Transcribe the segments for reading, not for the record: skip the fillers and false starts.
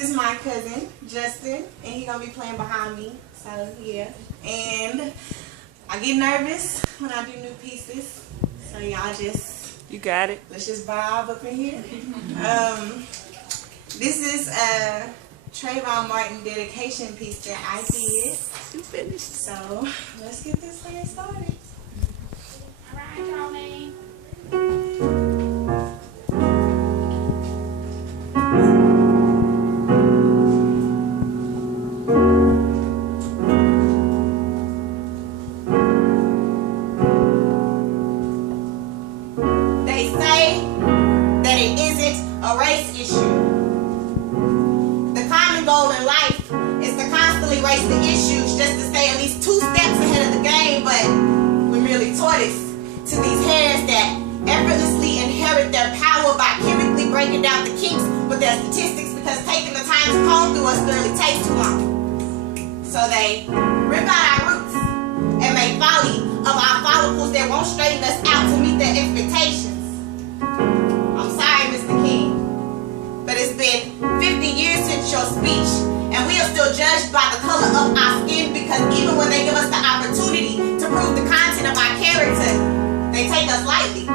This is my cousin, Justin, and he's going to be playing behind me. So, yeah. And I get nervous when I do new pieces. So, y'all just... You got it. Let's just vibe up in here. This is a Trayvon Martin dedication piece that I did. You finished. So, let's get this thing started. All right, Tony. They say that it isn't a race issue. The common goal in life is to constantly race the issues just to stay at least 2 steps ahead of the game, but we're merely tortoise to these hares that effortlessly inherit their power by chemically breaking down the kinks with their statistics because taking the time to comb through us literally takes too long. So they rip out our roots and make folly of our follicles that won't straighten us out to meet their expectations. I'm sorry, Mr. King, but it's been 50 years since your speech, and we are still judged by the color of our skin because even when they give us the opportunity to prove the content of our character, they take us lightly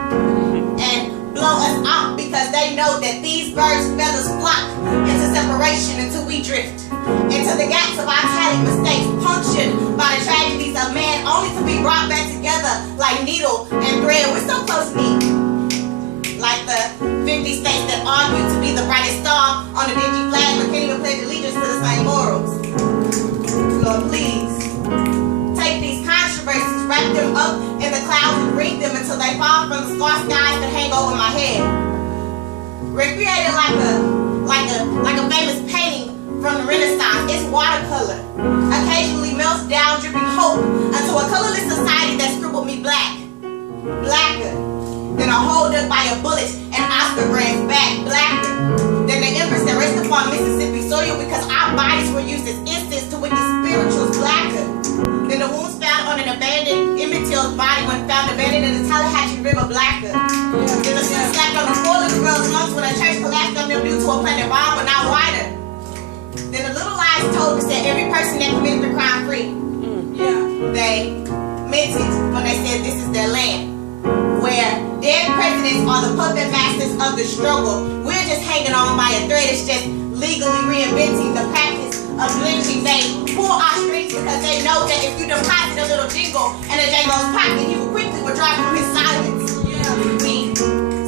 and blow us off because they know that these birds' feathers flock into separation until we drift into the gaps of our tally mistakes, punctured by the tragedies of man, only to be brought back together like needle and thread. We're so close knit, like the 50 states that argue to be the brightest star on the dingy flag, but can't even pledge allegiance to the same morals. Lord, please take these controversies, wrap them up in the clouds, and bring them until they fall from the star skies that hang over my head. Recreated like a famous painting from the Renaissance. It's watercolor. Occasionally melts down, dripping hope unto a colorless society that scribbled me black. Blacker than a hold up by a bullet and Oscar grants back. Blacker than the embers that rest upon Mississippi soil because our bodies were used as incense to wicked spirituals. Blacker than the wounds found on an abandoned Emmett Till's body when found abandoned in the Tallahatchie River. Blacker than the sun slapped on the floor of the girls' lungs when a church collapsed on them due to a planet bomb, but not wider than the little lies told to set every person that committed the crime free. They meant it when they said this is their land, where dead presidents are the puppet masters of the struggle. We're just hanging on by a thread. It's just legally reinventing the practice of lynching. They pull our strings because they know that if you deposit a little jingle in a J-Lo's pocket, he will quickly withdraw from his silence. We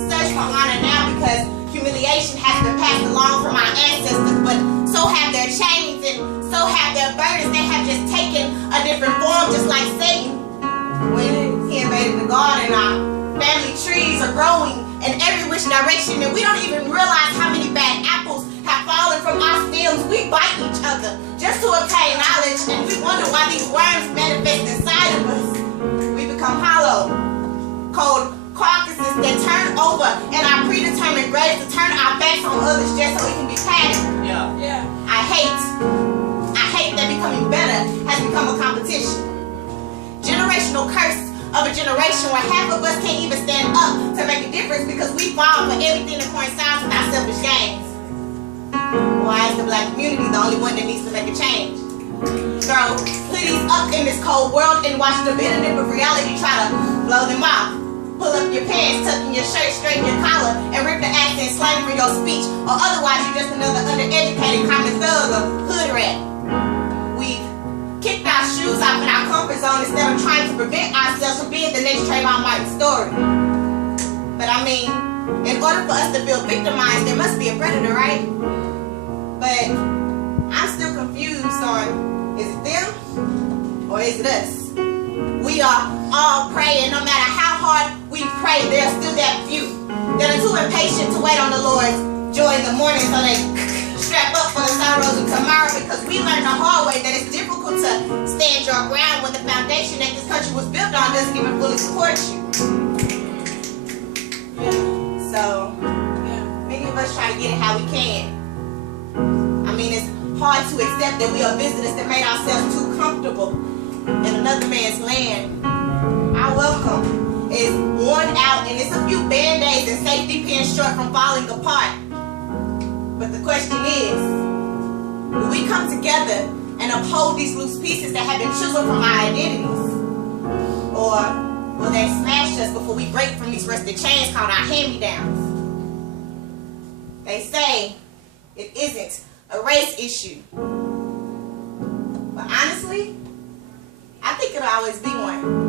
search for honor now because humiliation has been passed along from our ancestors, but so have their chains and so have their burdens. They have just taken a different form, just like Satan. When he invaded the garden, our family trees are growing in every which direction, and we don't even realize how many bad apples have fallen from our stems. We bite each other just to obtain knowledge, and we wonder why these worms manifest inside of us. We become hollow, cold carcasses that turn over in our predetermined graves to turn our backs on others just so we can be padded. I hate that becoming better has become a competition. Generational curse of a generation where half of us can't even stand up to make a difference because we fall for everything that coincides with our selfish gains. Why is the black community the only one that needs to make a change? Throw hoodies up in this cold world and watch the bitter nip of reality try to blow them off. Pull up your pants, tuck in your shirt, straighten your collar, and rip the accent slang for your speech, or otherwise you're just another undereducated common thug or hood rat. We've kicked our shoes off in our comfort zone instead of trying to prevent ourselves from being the next Trayvon Martin story. But I mean, in order for us to feel victimized, there must be a predator, right? But I'm still confused on, is it them or is it us? We are all praying. No matter how hard we pray, there's still that few that are too impatient to wait on the Lord's joy in the morning, so they strap up for the sorrows of tomorrow, because we learned the hard way that it's difficult to stand your ground when the foundation that this country was built on doesn't even fully support you. So many of us try to get it how we can. I mean, it's hard to accept that we are visitors that made ourselves too comfortable in another man's land. Our welcome is worn out, and it's a few band-aids and safety pins short from falling apart. But the question is, together and uphold these loose pieces that have been chiseled from our identities? Or will they smash us before we break from these rusted chains called our hand-me-downs? They say it isn't a race issue. But honestly, I think it'll always be one.